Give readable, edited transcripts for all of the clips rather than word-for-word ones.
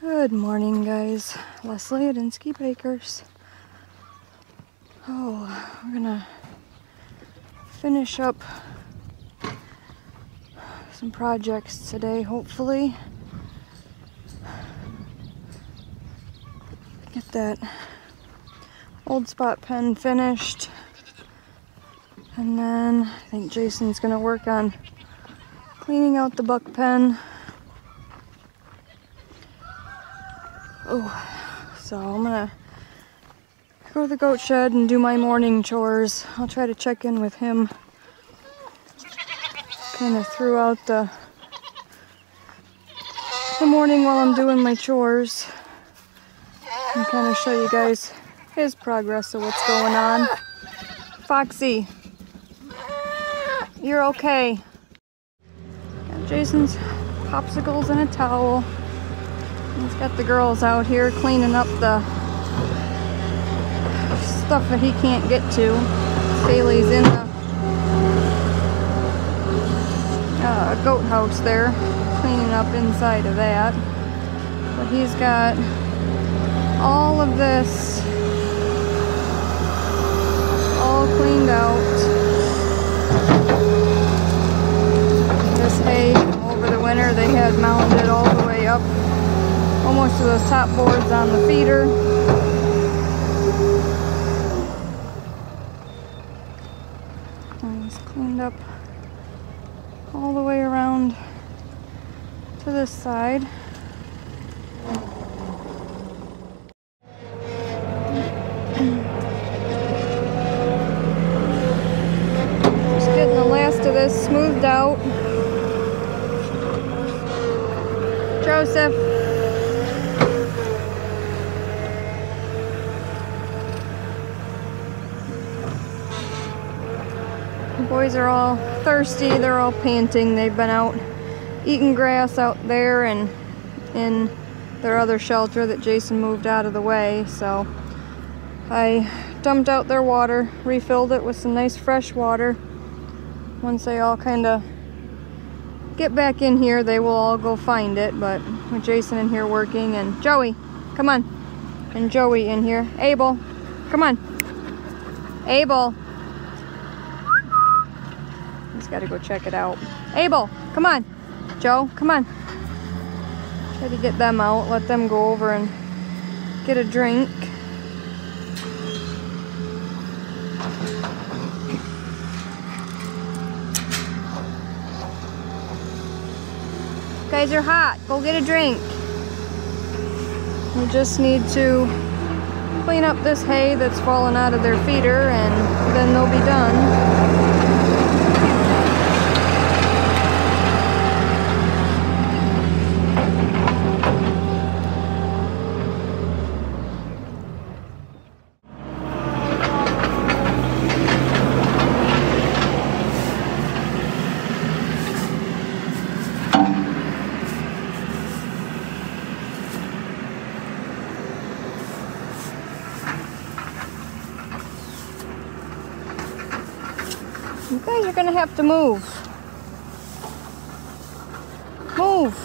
Good morning, guys. Leslie at Inskeep Bakers. Oh, we're gonna finish up some projects today, hopefully. Get that old spot pen finished. And then I think Jason's gonna work on cleaning out the buck pen. Oh, so I'm gonna go to the goat shed and do my morning chores. I'll try to check in with him kind of throughout the morning while I'm doing my chores and kind of show you guys his progress of what's going on. Foxy, you're okay. Got Jason's popsicles and a towel. He's got the girls out here cleaning up the stuff that he can't get to. Saley's in the goat house there, cleaning up inside of that. But he's got all of this all cleaned out. This hay over the winter they had mounted all the way up, almost to those top boards on the feeder. And he's cleaned up all the way around to this side. Just getting the last of this smoothed out. Joseph. The boys are all thirsty, they're all panting. They've been out eating grass out there and in their other shelter that Jason moved out of the way. So I dumped out their water, refilled it with some nice fresh water. Once they all kind of get back in here, they will all go find it. But with Jason in here working, and Joey, come on, and Joey in here. Abel, come on. Abel. He's got to go check it out. Abel, come on. Joe, come on. Try to get them out, let them go over and get a drink. You guys are hot. Go get a drink. We just need to clean up this hay that's fallen out of their feeder, and then they'll be done. You guys are gonna have to move. Move.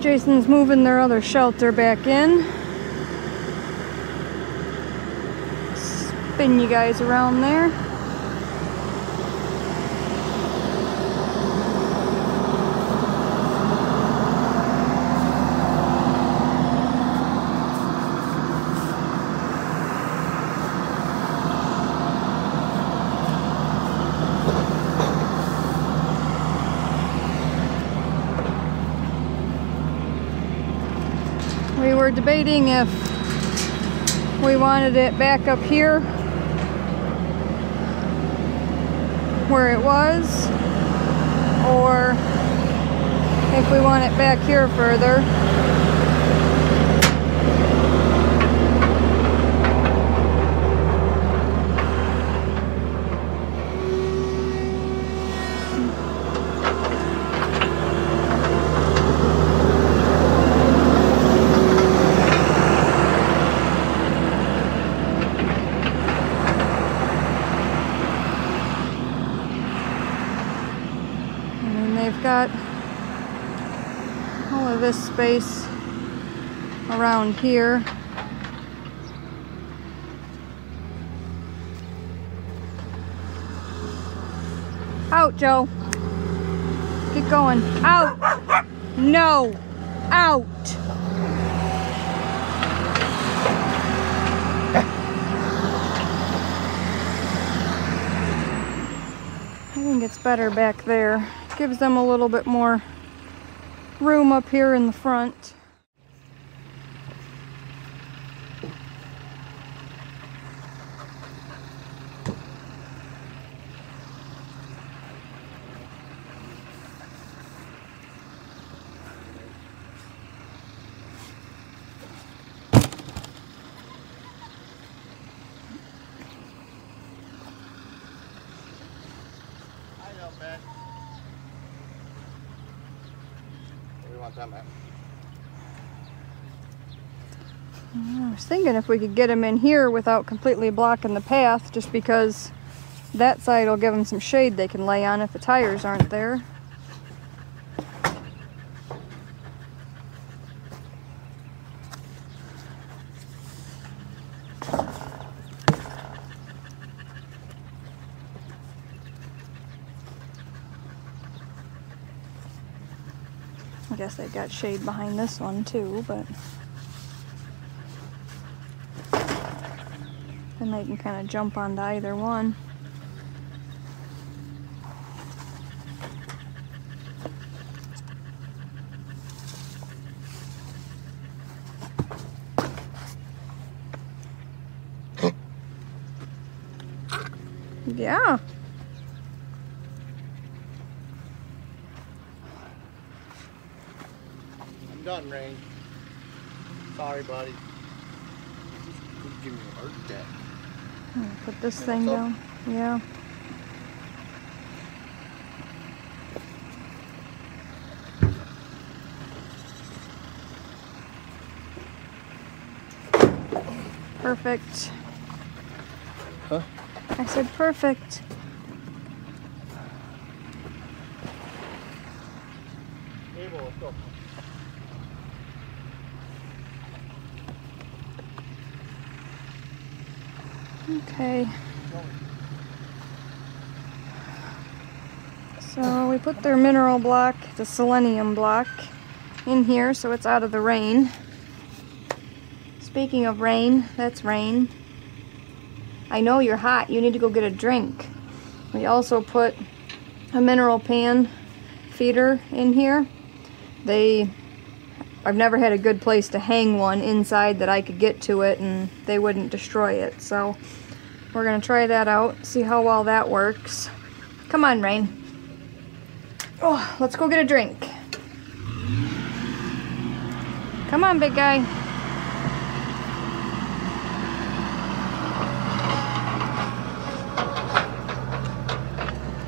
Jason's moving their other shelter back in. Spin you guys around there. We were debating if we wanted it back up here where it was, or if we want it back here further. Got all of this space around here. Out, Joe. Get going. Out. No. Out. I think it's better back there. Gives them a little bit more room up here in the front. I was thinking if we could get them in here without completely blocking the path, just because that side will give them some shade they can lay on if the tires aren't there. I guess they've got shade behind this one too, but then they can kind of jump onto either one. Yeah. I'm done, Rain. Sorry, buddy. Give me a heart attack. Put this thing down. Yeah. Perfect. Huh? I said perfect. Abel, let's go. Okay. So we put their mineral block, the selenium block, in here so it's out of the rain. Speaking of rain, that's rain. I know you're hot, you need to go get a drink. We also put a mineral pan feeder in here. I've never had a good place to hang one inside that I could get to it and they wouldn't destroy it. So we're gonna try that out, see how well that works. Come on, Rain. Oh, let's go get a drink. Come on, big guy.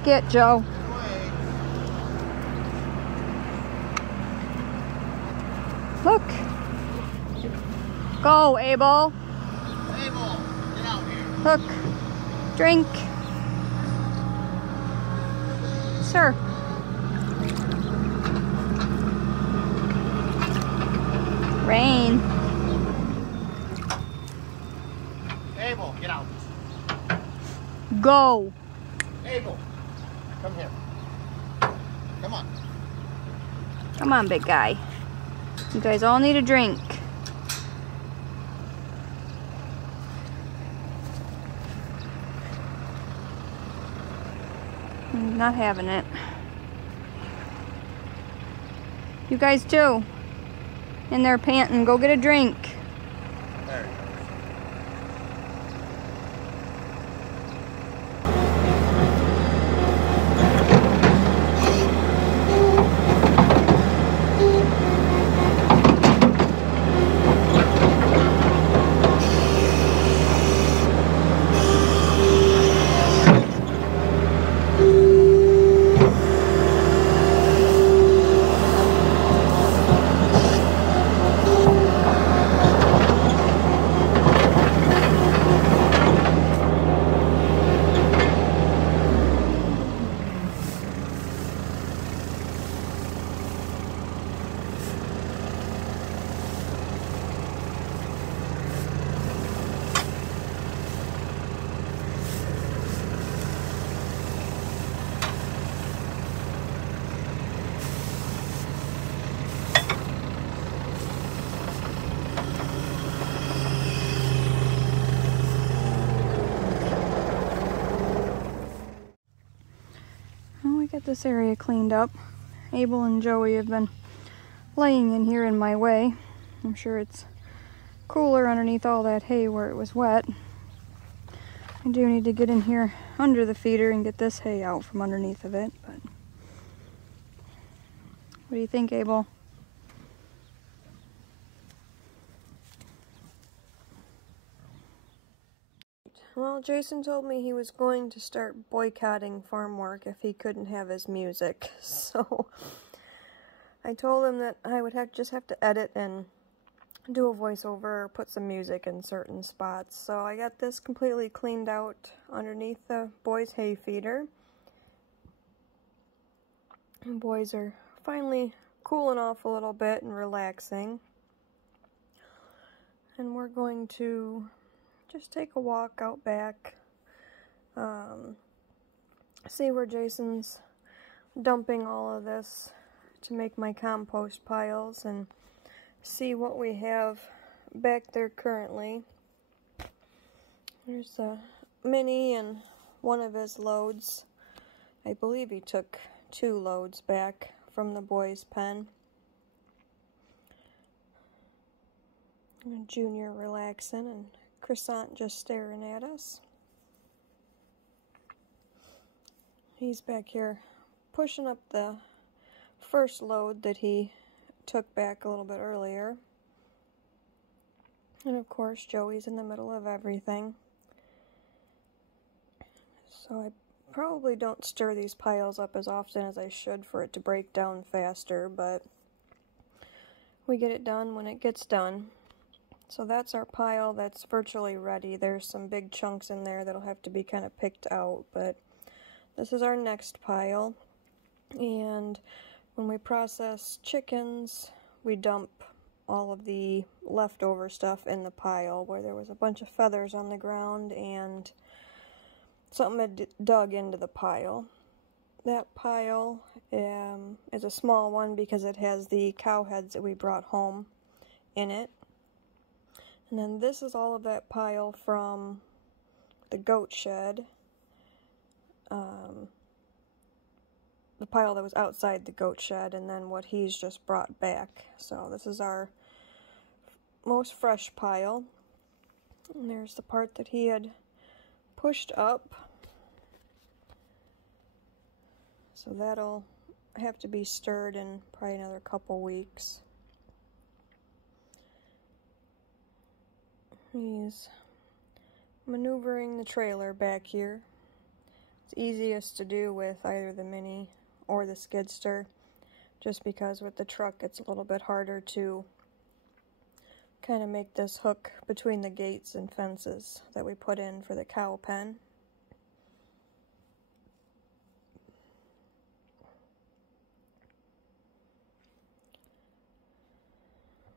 Get Joe. Look. Go, Abel. Abel, get out here. Look. Drink. Sir. Rain. Abel, get out. Go. Abel, come here. Come on. Come on, big guy. You guys all need a drink. He's not having it. You guys too. In there panting, go get a drink. There. Well, we got this area cleaned up. Abel and Joey have been laying in here in my way. I'm sure it's cooler underneath all that hay where it was wet. I do need to get in here under the feeder and get this hay out from underneath of it, but what do you think, Abel? Well, Jason told me he was going to start boycotting farm work if he couldn't have his music, so I told him that I would just have to edit and do a voiceover or put some music in certain spots. So I got this completely cleaned out underneath the boys' hay feeder. The boys are finally cooling off a little bit and relaxing. And we're going to just take a walk out back, see where Jason's dumping all of this to make my compost piles, and see what we have back there currently. There's a mini and one of his loads. I believe he took 2 loads back from the boys' pen. And Junior relaxing and Croissant just staring at us. He's back here pushing up the first load that he took back a little bit earlier. And of course, Joey's in the middle of everything. So I probably don't stir these piles up as often as I should for it to break down faster, but we get it done when it gets done. So that's our pile that's virtually ready. There's some big chunks in there that'll have to be kind of picked out, but this is our next pile. And when we process chickens, we dump all of the leftover stuff in the pile where there was a bunch of feathers on the ground and something had dug into the pile. That pile is a small one because it has the cow heads that we brought home in it. And then this is all of that pile from the goat shed. The pile that was outside the goat shed, and then what he's just brought back. So this is our most fresh pile. And there's the part that he had pushed up. So that'll have to be stirred in probably another couple weeks. He's maneuvering the trailer back here. It's easiest to do with either the mini or the skidster, just because with the truck it's a little bit harder to kind of make this hook between the gates and fences that we put in for the cow pen.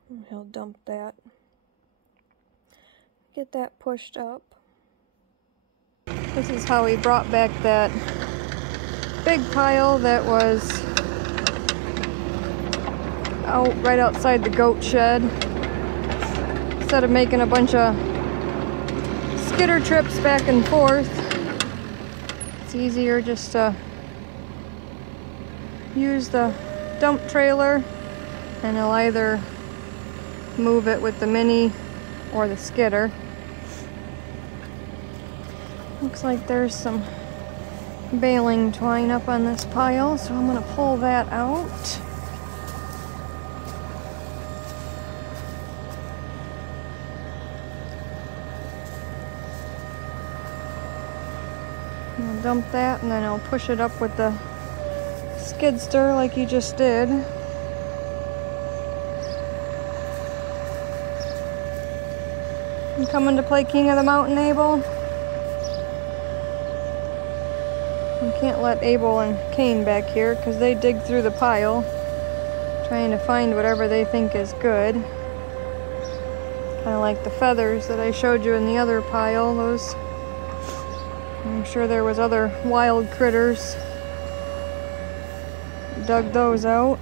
And he'll dump that. Get that pushed up. This is how he brought back that big pile that was out right outside the goat shed. Instead of making a bunch of skidder trips back and forth, it's easier just to use the dump trailer, and he'll either move it with the mini or the skidder. Looks like there's some baling twine up on this pile, so I'm going to pull that out. I'll dump that, and then I'll push it up with the skidster like you just did. You coming to play King of the Mountain, Abel? You can't let Abel and Cain back here because they dig through the pile trying to find whatever they think is good. Kind of like the feathers that I showed you in the other pile. Those, I'm sure there was other wild critters. Dug those out.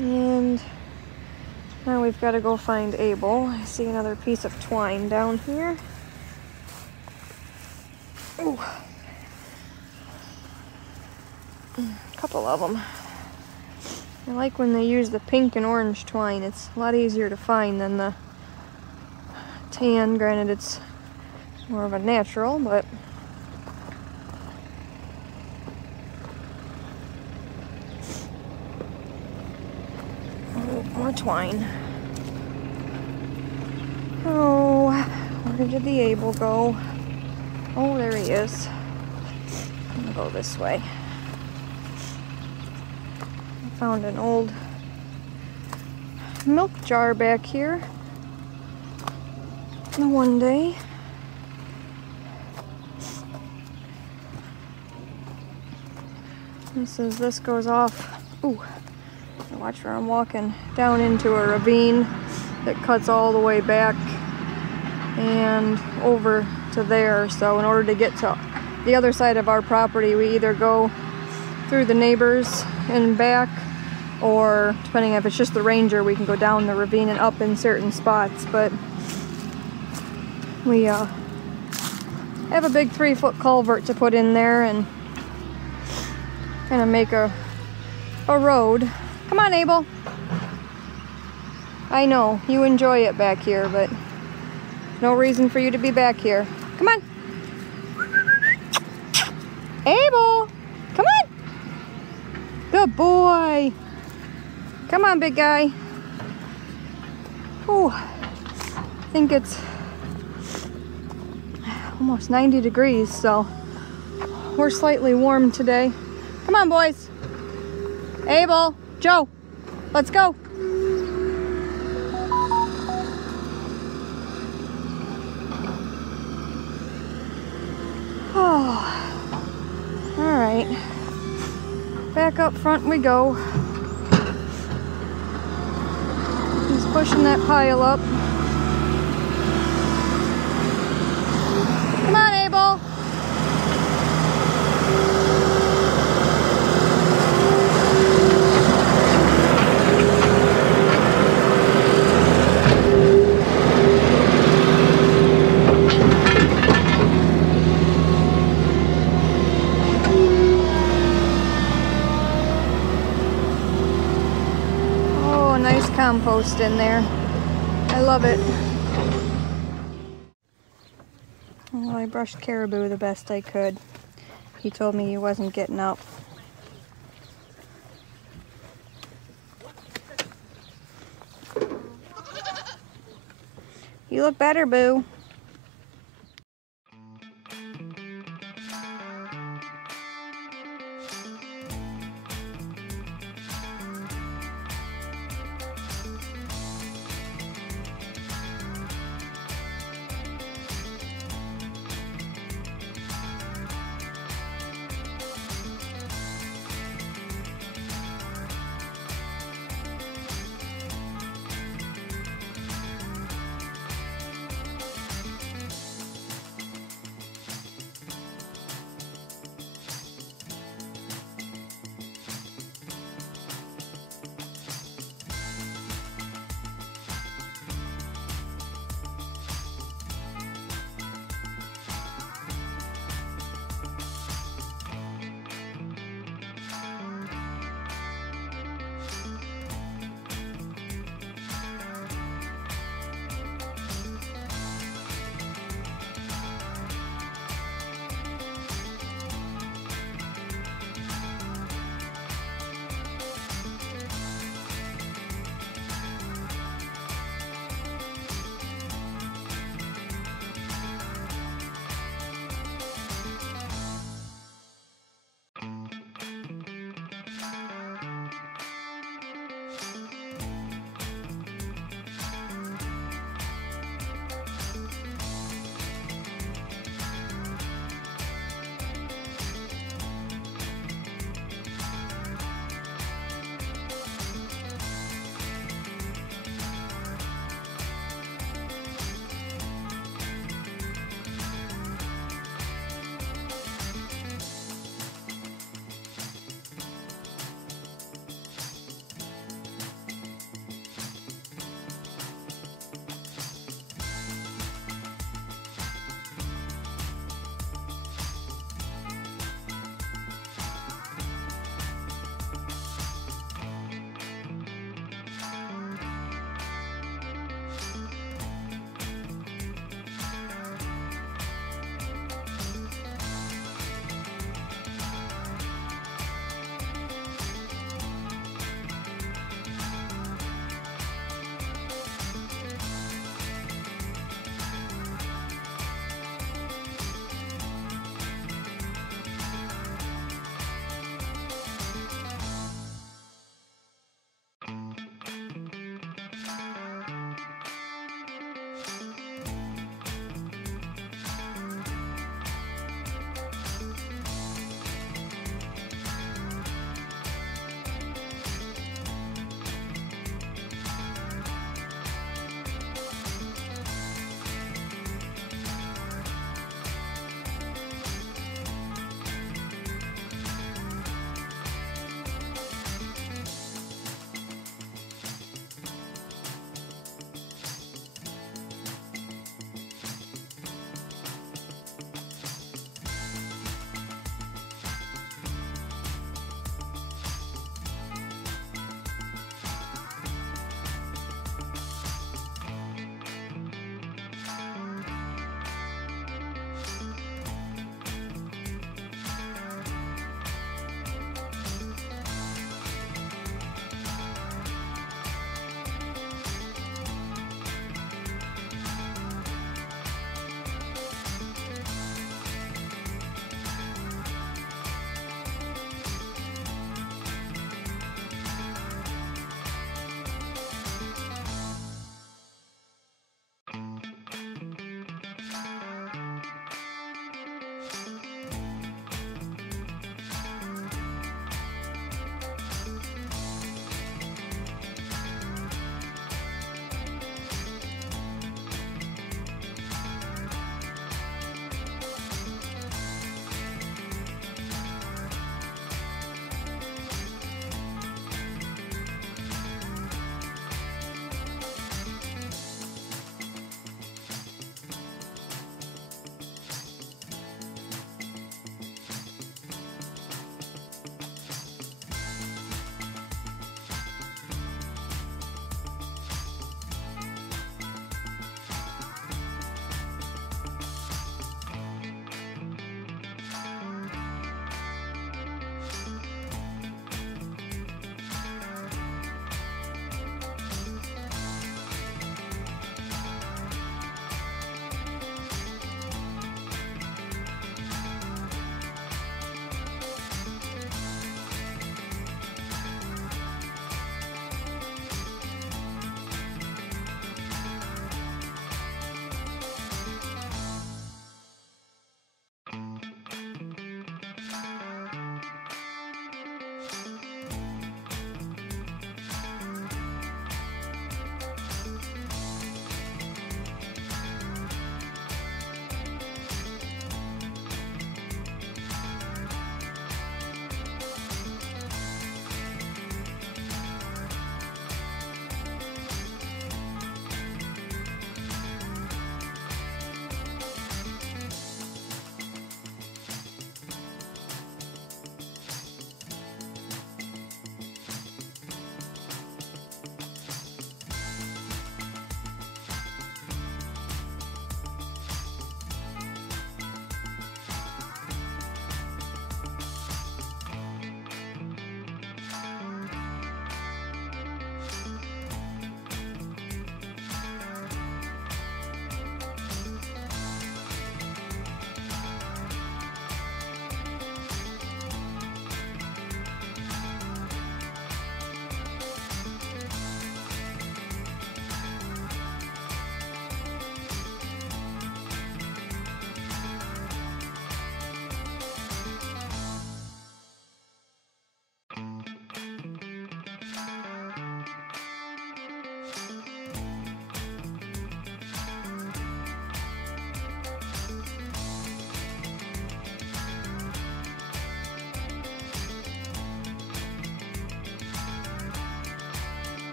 And now we've got to go find Abel. I see another piece of twine down here. Ooh. A couple of them. I like when they use the pink and orange twine. It's a lot easier to find than the tan. Granted, it's more of a natural, but more twine. Oh, where did the Abel go? Oh, there he is. I'm gonna go this way. I found an old milk jar back here the one day. This goes off. Ooh. Watch where I'm walking down into a ravine that cuts all the way back and over to there. So in order to get to the other side of our property, we either go through the neighbors and back, or depending if it's just the ranger, we can go down the ravine and up in certain spots. But we have a big 3-foot culvert to put in there and kind of make a road. Come on, Abel. I know, you enjoy it back here, but no reason for you to be back here. Come on. Abel, come on. Good boy. Come on, big guy. Oh, I think it's almost 90 degrees, so we're slightly warm today. Come on, boys. Abel. Joe, let's go. Oh, all right. Back up front we go. He's pushing that pile up. Come on, Abel. Compost in there. I love it. Well, I brushed Caribou the best I could. He told me he wasn't getting up. You look better, Boo.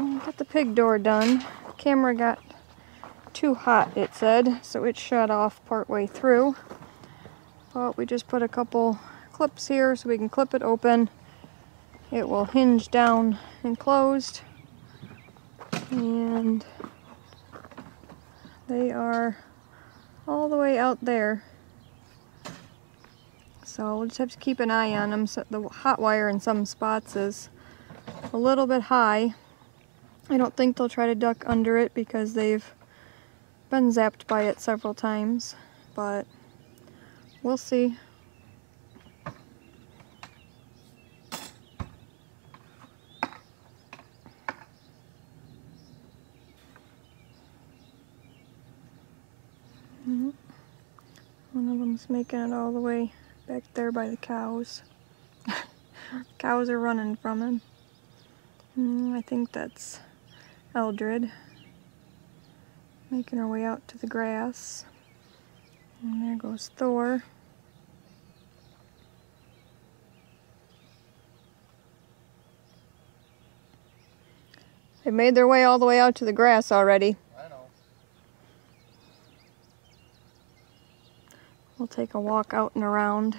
Got the pig door done. Camera got too hot, it said, so it shut off partway through. But we just put a couple clips here so we can clip it open. It will hinge down and closed. And they are all the way out there. So we'll just have to keep an eye on them. So the hot wire in some spots is a little bit high. I don't think they'll try to duck under it because they've been zapped by it several times, but we'll see. One of them's making it all the way back there by the cows. Cows are running from him. I think that's Eldred making her way out to the grass. And there goes Thor. They made their way all the way out to the grass already. I know. We'll take a walk out and around.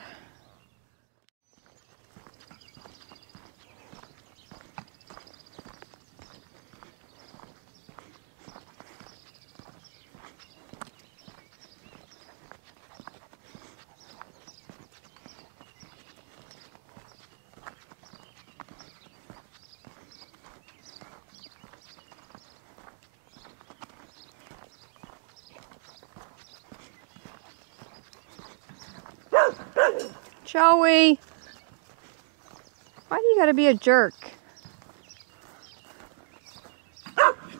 Joey! Why do you gotta be a jerk?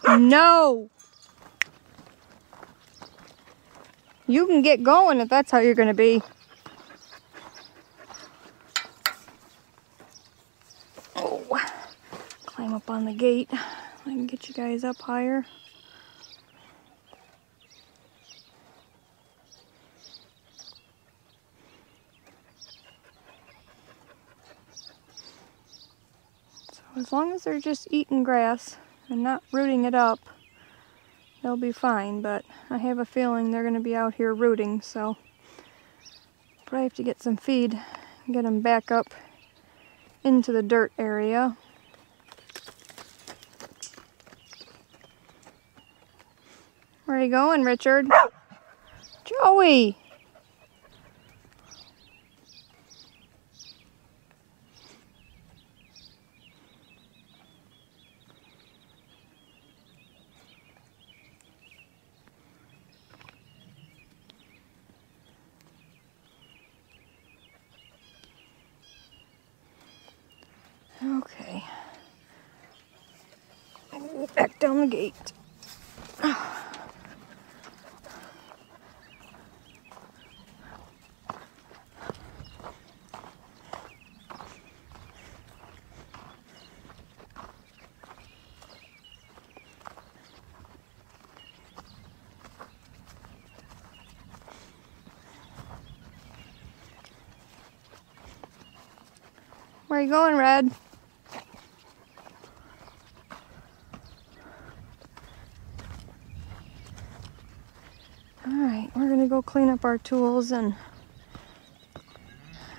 No! You can get going if that's how you're gonna be. Oh, climb up on the gate. I can get you guys up higher. As long as they're just eating grass and not rooting it up, they'll be fine, but I have a feeling they're going to be out here rooting, so probably have to get some feed and get them back up into the dirt area. Where are you going, Richard? Joey! Okay. Back down the gate. Where are you going, Red? Alright, we're gonna go clean up our tools and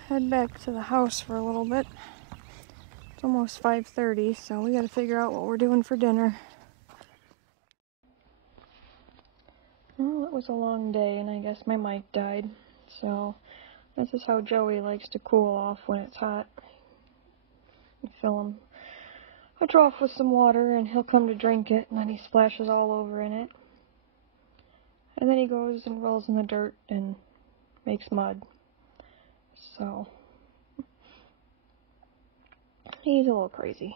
head back to the house for a little bit. It's almost 5:30, so we gotta figure out what we're doing for dinner. Well, it was a long day, and I guess my mic died. So, this is how Joey likes to cool off when it's hot. You fill him a trough with some water, and he'll come to drink it, and then he splashes all over in it. And then he goes and rolls in the dirt and makes mud. So, he's a little crazy.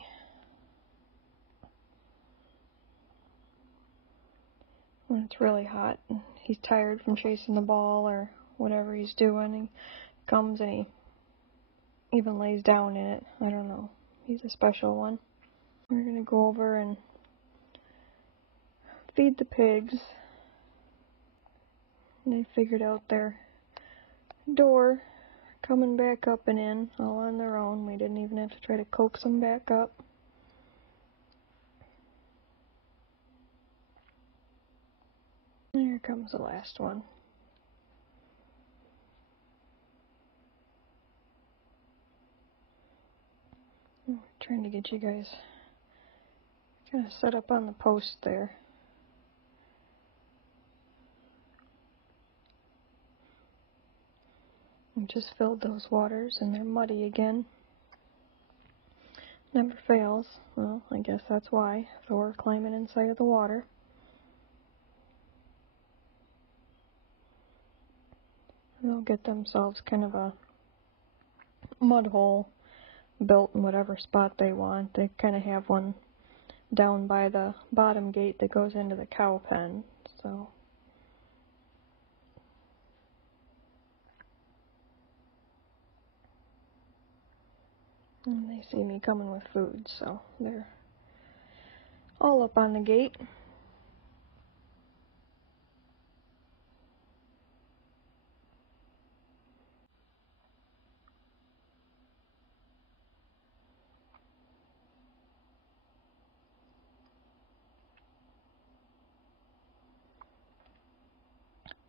When it's really hot and he's tired from chasing the ball or whatever he's doing, he comes and he even lays down in it. I don't know. He's a special one. We're gonna go over and feed the pigs. And they figured out their door coming back up and in all on their own. We didn't even have to try to coax them back up. Here comes the last one. I'm trying to get you guys kind of set up on the post there. And just filled those waters and they're muddy again. Never fails. Well, I guess that's why. Thor climbing inside of the water. And they'll get themselves kind of a mud hole built in whatever spot they want. They kind of have one down by the bottom gate that goes into the cow pen. So and they see me coming with food, so they're all up on the gate.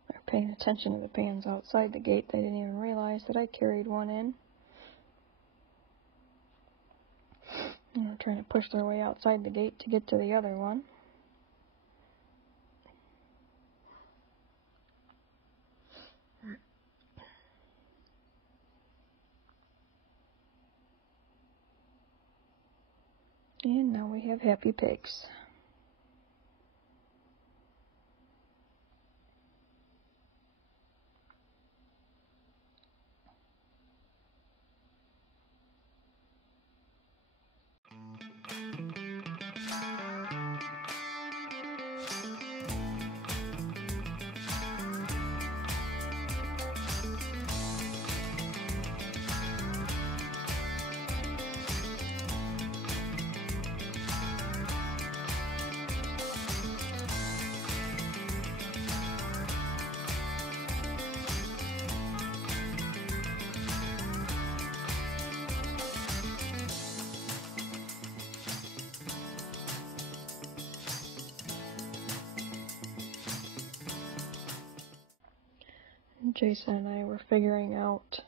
They're paying attention to the pans outside the gate. They didn't even realize that I carried one in. And they're trying to push their way outside the gate to get to the other one. And now we have happy pigs. Jason and I were figuring out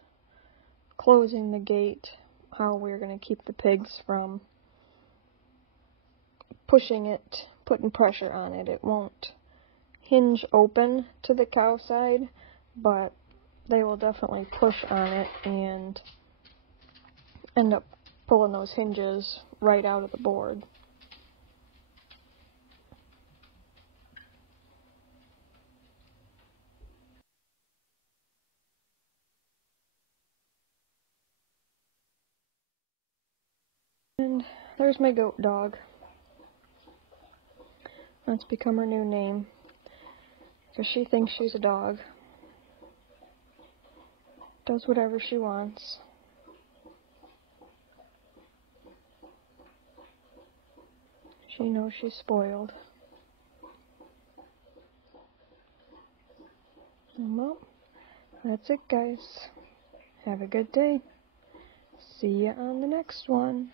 closing the gate, how we're going to keep the pigs from pushing it, putting pressure on it. It won't hinge open to the cow side, but they will definitely push on it and end up pulling those hinges right out of the board. And there's my goat dog. That's become her new name, because she thinks she's a dog. Does whatever she wants. She knows she's spoiled. Well, that's it, guys. Have a good day. See ya on the next one.